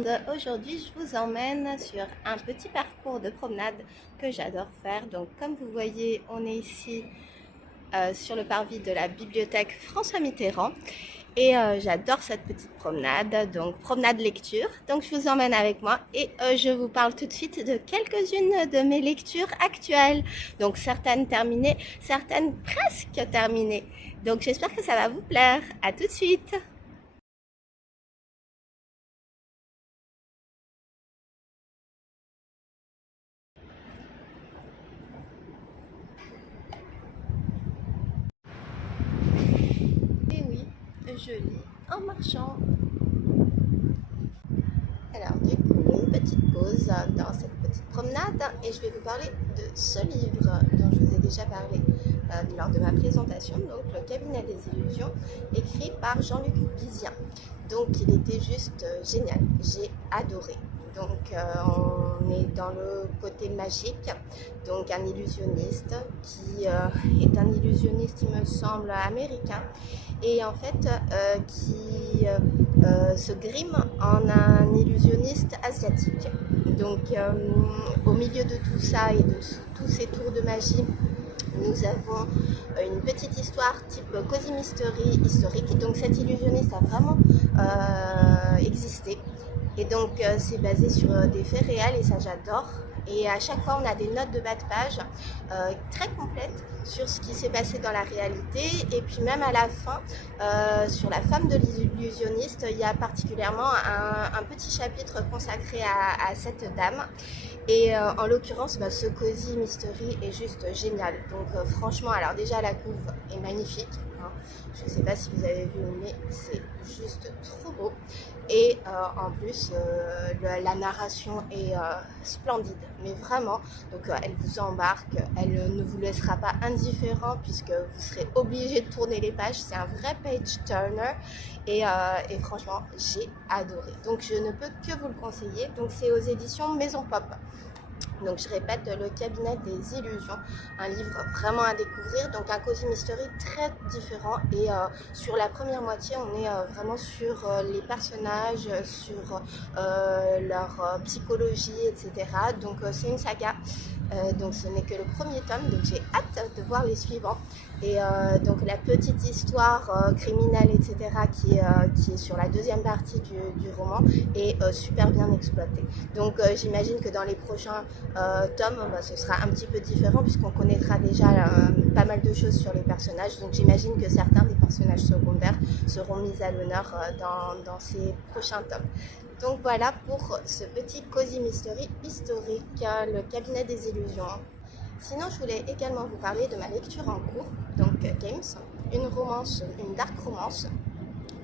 monde, aujourd'hui je vous emmène sur un petit parcours de promenade que j'adore faire. Donc comme vous voyez, on est ici sur le parvis de la bibliothèque François Mitterrand et j'adore cette petite promenade, donc promenade lecture. Donc je vous emmène avec moi et je vous parle tout de suite de quelques-unes de mes lectures actuelles. Donc certaines terminées, certaines presque terminées. Donc j'espère que ça va vous plaire. À tout de suite. Et oui, je lis en marchant. Alors du coup, une petite pause dans cette petite promenade et je vais vous parler de ce livre dont je vous ai déjà parlé lors de ma présentation, donc Le cabinet des illusions, écrit par Jean-Luc Vizien. Donc il était juste génial, j'ai adoré. Donc on est dans le côté magique, donc un illusionniste qui est un illusionniste, il me semble, américain, et en fait qui se grime en un illusionniste asiatique. Donc au milieu de tout ça et de tous ces tours de magie, nous avons une petite histoire type Cozy Mystery historique. Donc cet illusionniste a vraiment existé. Et donc c'est basé sur des faits réels et ça j'adore. Et à chaque fois on a des notes de bas de page très complètes sur ce qui s'est passé dans la réalité. Et puis même à la fin, sur la femme de l'illusionniste, il y a particulièrement un petit chapitre consacré à cette dame. Et en l'occurrence, ce Cozy Mystery est juste génial. Donc franchement, alors déjà la couve est magnifique. Hein. Je ne sais pas si vous avez vu, mais c'est juste trop beau. Et en plus, la narration est splendide, mais vraiment. Donc elle vous embarque, elle ne vous laissera pas indifférent puisque vous serez obligé de tourner les pages. C'est un vrai page turner. Et franchement, j'ai adoré. Donc je ne peux que vous le conseiller. Donc c'est aux éditions Maison Pop. Donc je répète, Le cabinet des illusions, un livre vraiment à découvrir, donc un Cozy Mystery très différent. Et sur la première moitié, on est vraiment sur les personnages, sur leur psychologie, etc. Donc c'est une saga, donc ce n'est que le premier tome, donc j'ai hâte de voir les suivants. Et donc la petite histoire criminelle, etc., qui est sur la deuxième partie du roman, est super bien exploitée. Donc j'imagine que dans les prochains tomes, ce sera un petit peu différent puisqu'on connaîtra déjà pas mal de choses sur les personnages. Donc j'imagine que certains des personnages secondaires seront mis à l'honneur dans ces prochains tomes. Donc voilà pour ce petit Cozy Mystery historique, Le cabinet des illusions. Sinon, je voulais également vous parler de ma lecture en cours, donc Games, une romance, une dark romance.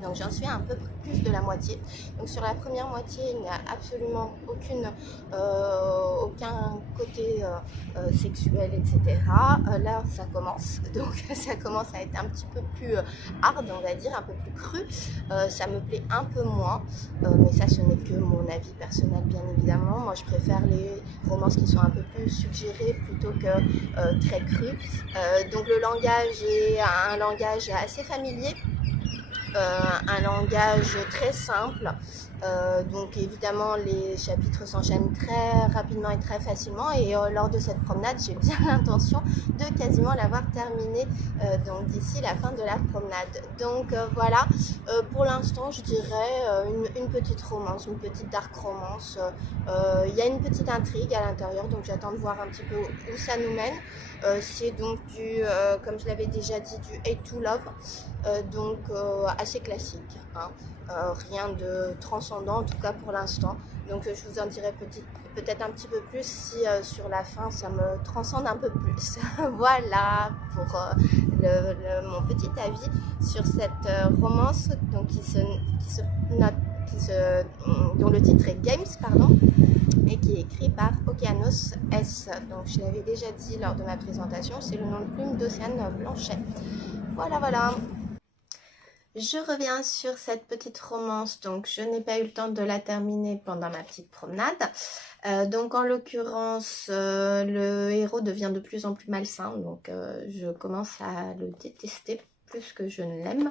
Donc j'en suis un peu plus de la moitié. Donc sur la première moitié, il n'y a absolument aucun côté sexuel, etc. Là, ça commence. Donc ça commence à être un petit peu plus hard, on va dire, un peu plus cru. Ça me plaît un peu moins. Mais ça, ce n'est que mon avis personnel, bien évidemment. Moi, je préfère les romances qui sont un peu plus suggérées plutôt que très crues. Donc le langage est un langage assez familier. Un langage très simple. Donc évidemment les chapitres s'enchaînent très rapidement et très facilement, et lors de cette promenade j'ai bien l'intention de quasiment l'avoir terminé donc d'ici la fin de la promenade. Donc voilà, pour l'instant je dirais une petite romance, une petite dark romance. Il y a une petite intrigue à l'intérieur, donc j'attends de voir un petit peu où ça nous mène. C'est donc comme je l'avais déjà dit, du Hate to Love, donc assez classique, hein. Rien de transcendant en tout cas pour l'instant. Donc je vous en dirai peut-être un petit peu plus si sur la fin ça me transcende un peu plus. Voilà pour mon petit avis sur cette romance, donc dont le titre est Games, pardon, et qui est écrit par Okeanos S. Donc je l'avais déjà dit lors de ma présentation, c'est le nom de plume d'Océane Blanchet. Voilà, voilà. Je reviens sur cette petite romance, donc je n'ai pas eu le temps de la terminer pendant ma petite promenade. Donc en l'occurrence, le héros devient de plus en plus malsain, donc je commence à le détester plus que je ne l'aime.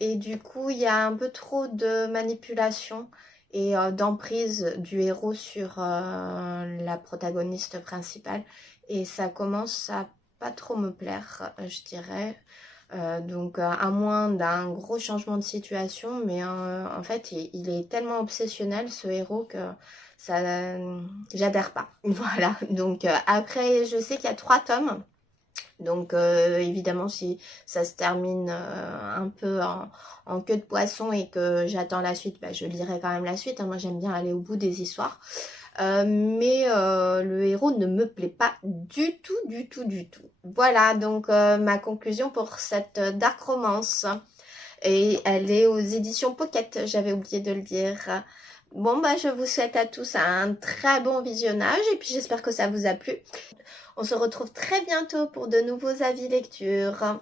Et du coup, il y a un peu trop de manipulation et d'emprise du héros sur la protagoniste principale. Et ça commence à pas trop me plaire, je dirais. Donc à moins d'un gros changement de situation, mais en fait il est tellement obsessionnel ce héros que ça j'adhère pas. Voilà, donc après je sais qu'il y a 3 tomes, donc évidemment si ça se termine un peu en queue de poisson et que j'attends la suite, bah, je lirai quand même la suite, hein. Moi j'aime bien aller au bout des histoires. Mais le héros ne me plaît pas du tout, du tout, du tout. Voilà donc ma conclusion pour cette dark romance. Et elle est aux éditions Pocket, j'avais oublié de le dire. Bon bah je vous souhaite à tous un très bon visionnage et puis j'espère que ça vous a plu. On se retrouve très bientôt pour de nouveaux avis lecture.